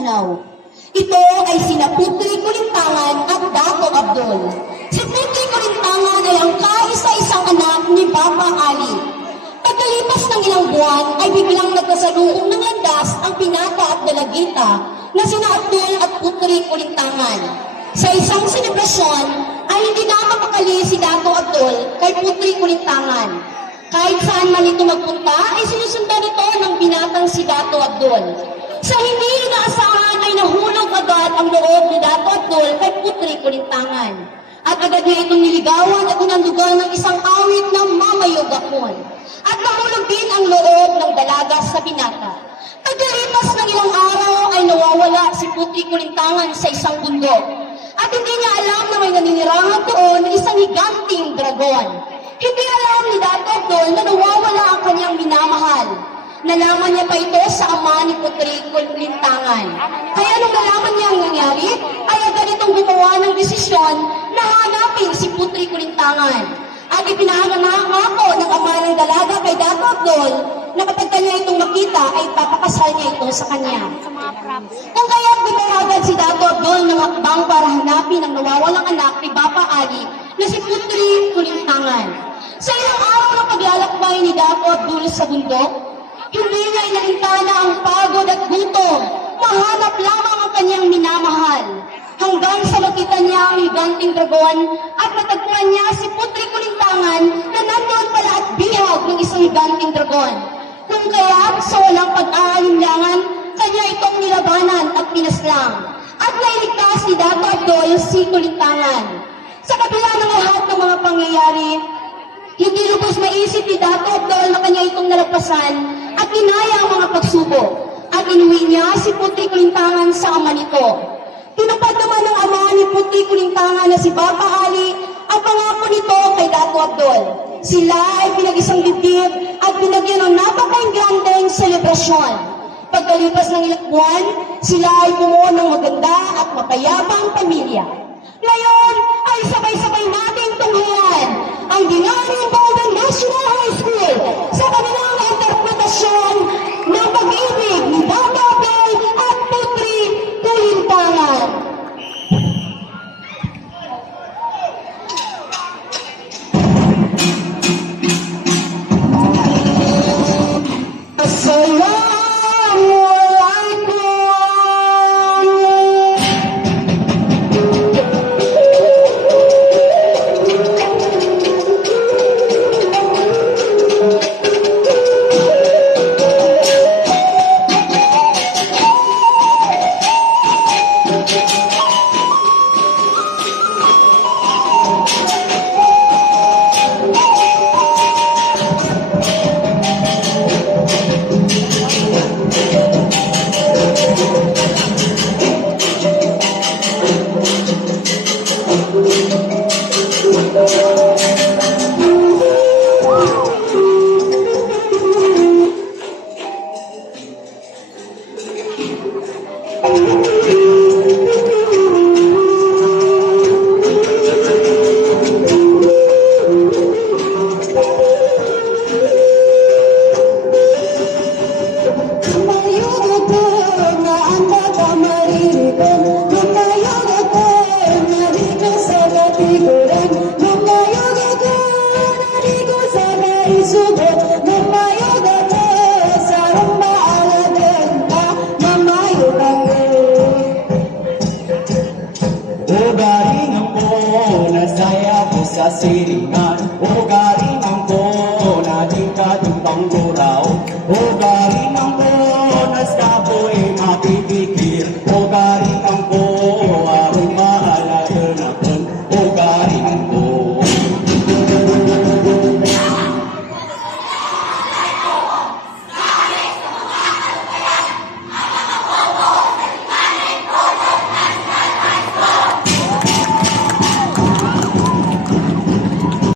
Mindanao. Ito ay sina Putri Kulintangan at Dato Abdul. Si Putri Kulintangan ay ang kaisa-isang anak ni Papa Ali. Pagkalipas ng ilang buwan ay biglang nagkasaluong ng landas ang Pinata at Dalagita na sina Abdul at Putri Kulintangan. Sa isang selebrasyon ay hindi na mapakali si Dato Abdul kay Putri Kulintangan. Kahit saan man ito magpunta ay sinusundan ito ng binatang si Dato Abdul. Sa hindi inaasahan ay nahulog agad ang loob ni Dato Abdul kay Putri Kulintangan. At agad niya itong niligawan at inandugan ng isang awit ng Mamayog Akon. At nahulog din ang loob ng dalaga sa binata. Pagkalipas ng ilang araw ay nawawala si Putri Kulintangan sa isang bundok. At hindi niya alam na may naninirahan doon na isang higanting dragon. Hindi alam ni Dato Abdul na nawawala ang kanyang minamahal. Nalaman niya pa ito sa ama ni Putri Kulintangan. Kaya nung nalaman niya ang nangyari, ay agad itong gumawa ng desisyon na hanapin si Putri Kulintangan. At ipinangako ng ama ng dalaga kay Dato Abdul na kapag kanya itong makita ay papakasal niya ito sa kanya. Kung kaya't gumawa si Dato Abdul ng hakbang para hanapin ang nawawalang anak ni Papa Ali na si Putri Kulintangan. Sa ilang araw ng paglalakbay ni Dato Abdul sa bundok, hindi niya inalintana ang pagod at gutom. Mahanap lamang ang kanyang minamahal. Hanggang sa makita niya ang higanting dragon at matagpuan niya si Putri Kulintangan na nandoon pala at bihag ng isang higanting dragon. Kung kaya sa walang pag-aalinlangan, kanya itong nilabanan at pinaslang. At nailigtas ni Dato Abdul si Kulintangan. Sa kabila ng lahat ng mga pangyayari, hindi lubos maisip ni Dato Abdul na kanya itong nalagpasan at inaya ang mga pagsubok. At inuwi niya si Putri Kulintangan sa ama nito. Tinupad naman ng ama ni Putri Kulintangan na si Papa Ali ang pangako nito kay Dato Abdul. Sila ay pinag-isang dibdib at binagyan ng napakaingrandeng selebrasyon. Pagkalipas ng ilang buwan, sila ay bumuo ng maganda at mapayapang pamilya. Ngayon ay sabay-sabay nating tunghayan ang Dinari Golden National High School sa kanilang interpretasyon ng pag-ibig ni Dato Abdul at Putri Kulintangan. Siringan, o garing ang ko na di ka tumbang